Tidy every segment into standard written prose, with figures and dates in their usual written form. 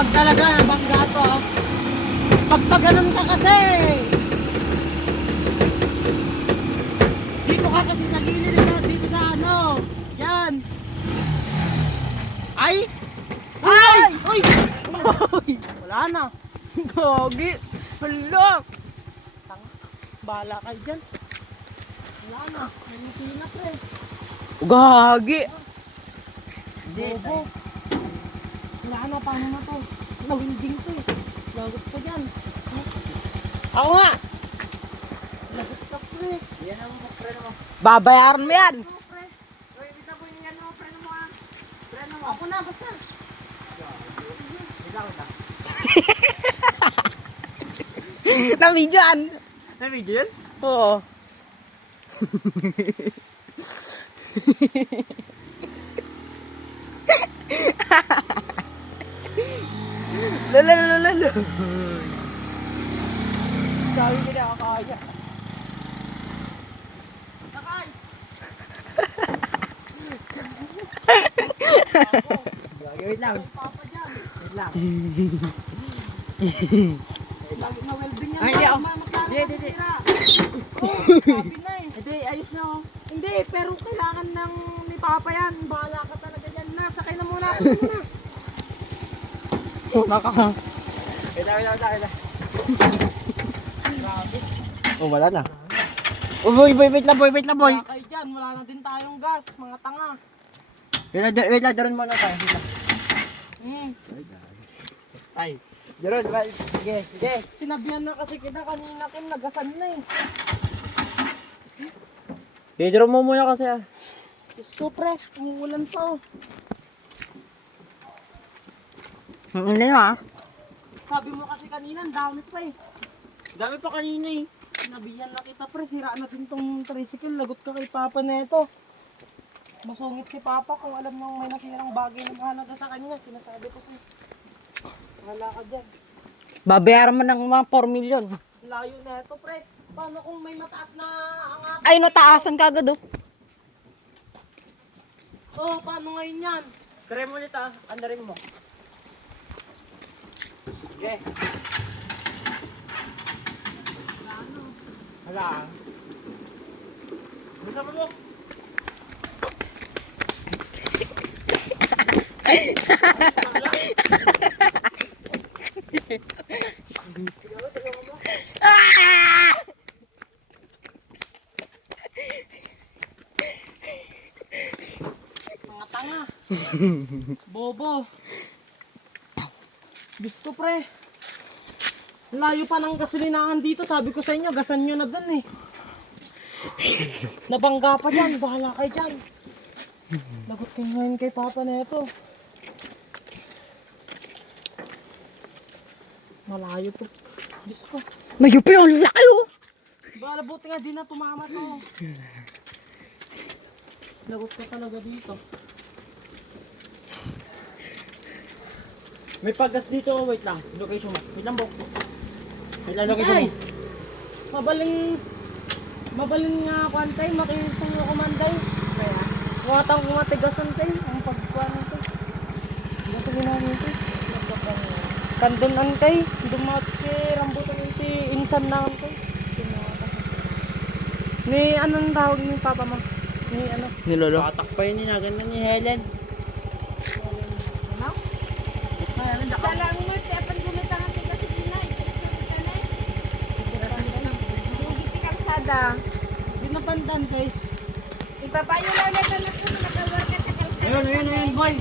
Pag talaga bangga to, pag ganun ka kasi. Dito ka kasi sa gilid, dito sa ano. Yan. Ay! Ay! Uy! Uy! Wala na. Gogi. Hala. Tanga. Bahala kayo dyan. Wala na. Nangitin na pre. Gagi. Bobo. Wala na. Paano na to? Nawinding to eh. Lagot ka dyan. Ako nga. Lagot ka pre. Yan ang pre mo. Babayaran mo yan. Ako pre. Uy, bita po yan mo, pre mo ah. Pre mo. Ako na basta. Bita ko ta. Na-videoan. Na-video yan? Oo. Lalalala. Sabi ko na kaya. Sakay! Wait lang. Papa dyan. Wait lang. Lagi na welding yan. Ay, hindi ako. Hindi. Hindi. Oh, sabi na eh. Hindi, ayos na oh. Hindi, pero kailangan ng ni Papa yan. Bahala ka talaga dyan na. Sakay na muna. Sakay muna. Naka. Wait lang. Grabe. Oh, wala na. Oh, boy, wait lang boy. Sakay dyan. Wala na din tayong gas. Mga tanga. Wait lang, daron muna tayo. Wait lang. Ay, daron, sige. Sinabihan na kasi kita kanina Kim. Nagasan na eh. Daron mo muna kasi ah. Gusto pre. Umuulan pa oh. Hindi na ah. Sabi mo kasi kanina. Ang dami pa eh. Dami pa kanina eh. Sinabihan na kita pre. Sira na din tong tricycle. Lagot ka kay Papa neto. Masungit si Papa kung alam niyang may nasirang bagay na mahalaga sa kanya. Sinasabi ko sa'yo. Wala ka dyan. Babayaran mo ng mga 4 million. Layo na ito, pre. Paano kung may mataas na angat? Ay, nataasan ka agad oh. Oh, paano ngayon yan? Try mo ulit ah. Andarin mo. Sige. Wala. Gusto mo mo? Ah! Mga tanga. Bobo. Gusto, pre. Layo pa ng gasolinahan dito. Sabi ko sa inyo, gasan nyo na dun eh. Nabangga pa dyan. Bahala kayo dyan. Lagot kayo ngayon kay Papa na ito. Malayo to. Diyos ko. Mayupi ang laki oh. Bala buti nga di na tumama to. Lagot ka talaga dito. May paggas dito. Wait lang. Location mo. Wait lang bok. Wait lang location Ay! mo. Mabaling nga kwantay. Makisang yung kumanday. Kumatang kumatigasan tayo. Ang pagkuhan ito. Gasolin namin ito. Kandun antay. Dumati rambutan ito. Insan na antay. Ni anong tawag ni Papa mo? Ni ano? Nilolo. Patakpay ni na ganun ni Helen. Ano? Salang mo, siya panggulita nga tika si Pinay. Hindi kalsada. Di na pandan kay. Ipapayo lang na tanak ko nagawa ka sa kalsada. Ayun, boy.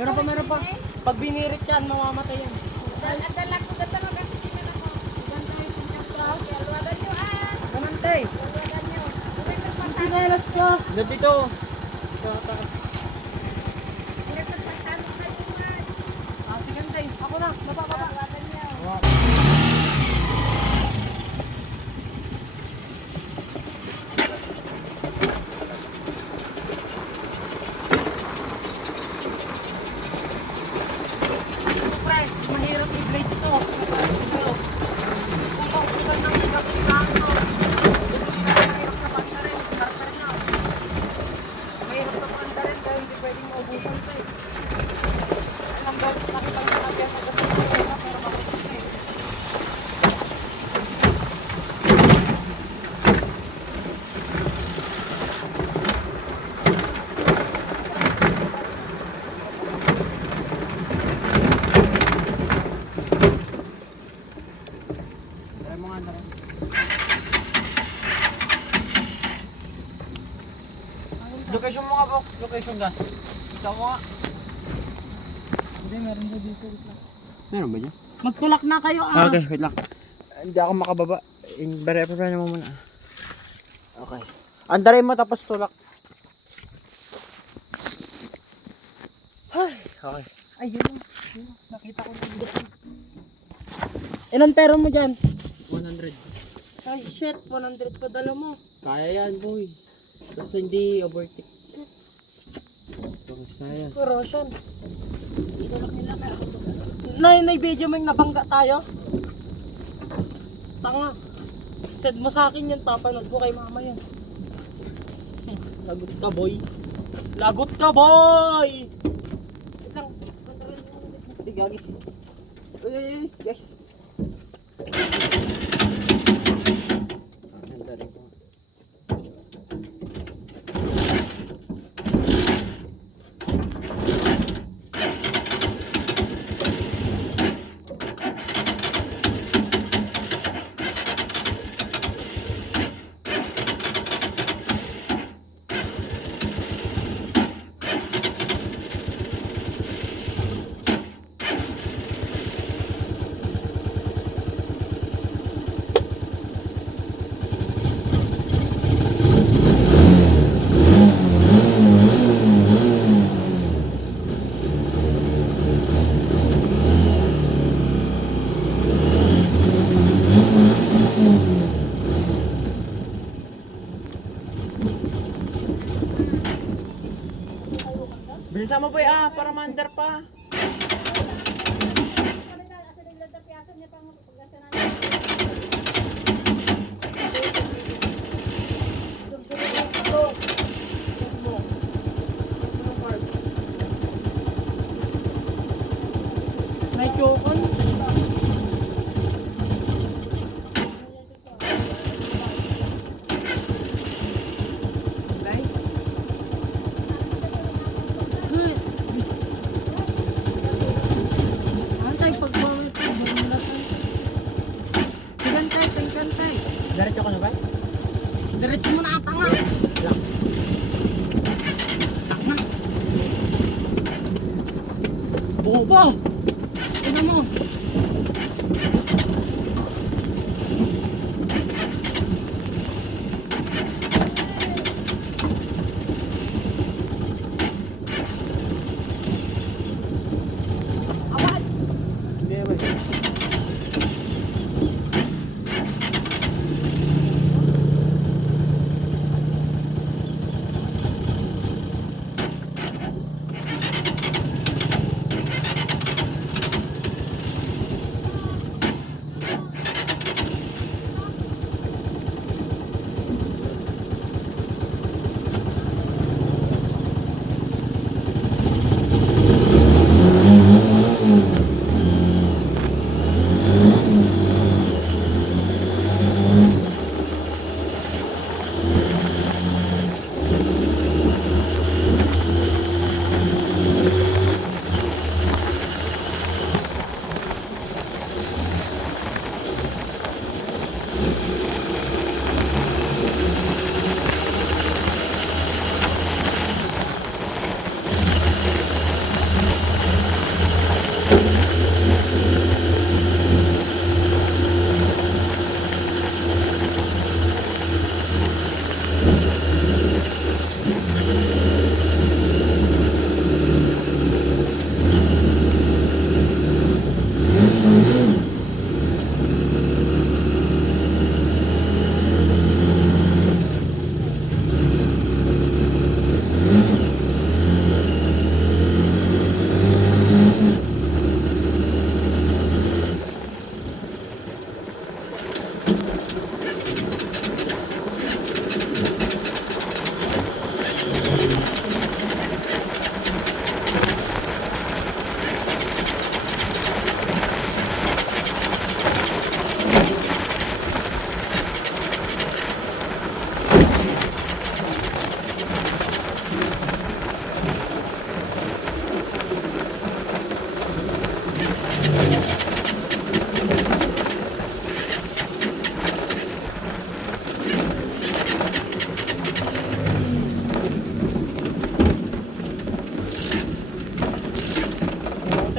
Meron pa. Pag binirit yan, mamamatay yan. Adala ko dito nga kasi kinala ko. Gantay yung pinaktraw. Kaya luwagan nyo ah. Kamantay. Luwagan nyo. Uwi ka pa sa Pinalas ko. Dito. pinagpagpasano kayo man. Sige antay. Ako na. Baba. Luwagan nyo. Pre, mahirap i-blade ito. Kung kaukulan ng gasolinahan to. Ito yung mahirap na pagdarin. Starter niya. Mahirap na pagdarin. Location gas. Ikaw mo nga. Hindi, meron ba dito? Meron ba niya? Magtulak na kayo Okay, wait lang. Hindi ako makababa. Bere-prepare mo muna. Okay. Andarin mo tapos tulak. Ay, okay. Ayun. Nakita ko dito. Ilan pera mo dyan? 100. Ay shit, 100 pa dala mo. Kaya yan, boy. Basta hindi overtake. Tapos na yan. Corrosion. Nay video mo yung nabangga tayo. Tanga. Send mo sa akin yun, papanood ko kay mama yun. Lagot ka boy. Lagot ka boy! Wait lang. Hindi, gagi. Uy, yes. Andarin ko. Bilisan mo boy para maandar pa. May chokon. Nay. Good. Antay, pagmamit ko, bumulatan. Sigantay, pagkantay. Diretso ka na ba? Diretso mo na ang tanga. Tanga. Bobo! Tignan mo. Hindi ba?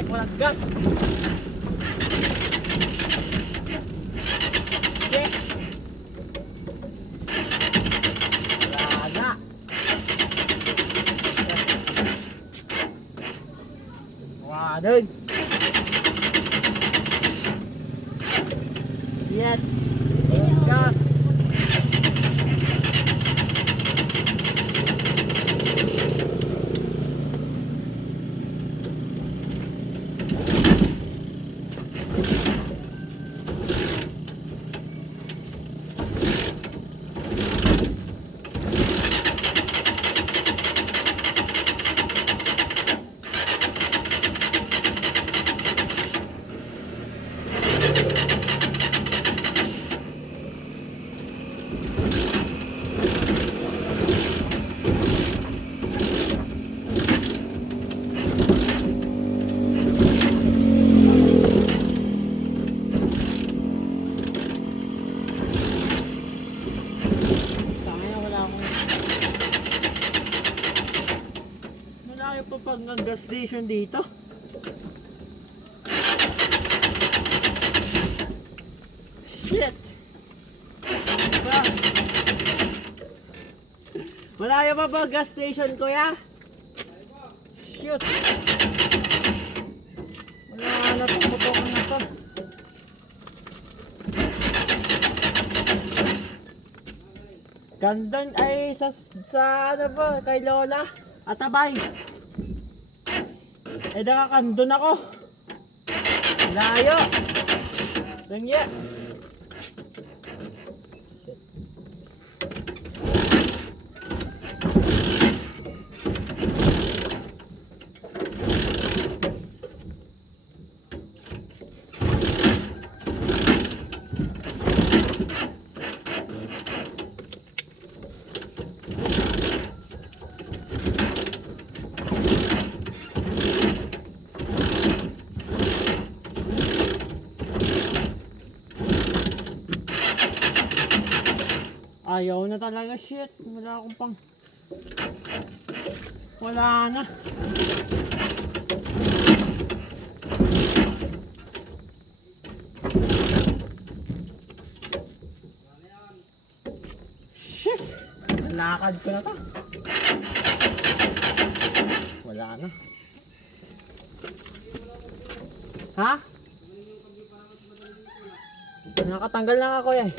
Putik, walang gas. Shit. Wala na. Wala dun. Shit. Walang gas. Malayo pa pag gas station dito. Shit! Diba? Malayo pa ba gas station, kuya? Shoot! Wala na itong motor na to. Kandon ay sa ano ba, kay Lola? Atabay. Eh nakakandun ako. Layo. Langya. Ayaw na talaga, shit. Wala akong pang... Wala na. Shit! Lakad ko na to. Wala na. Ha? Nakatanggal lang ako yan.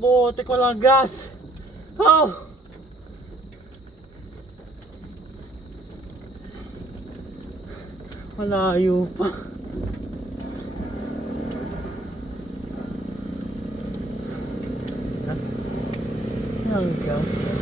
Buti ko lang gas. Oh! Malayo pa. Ang gas.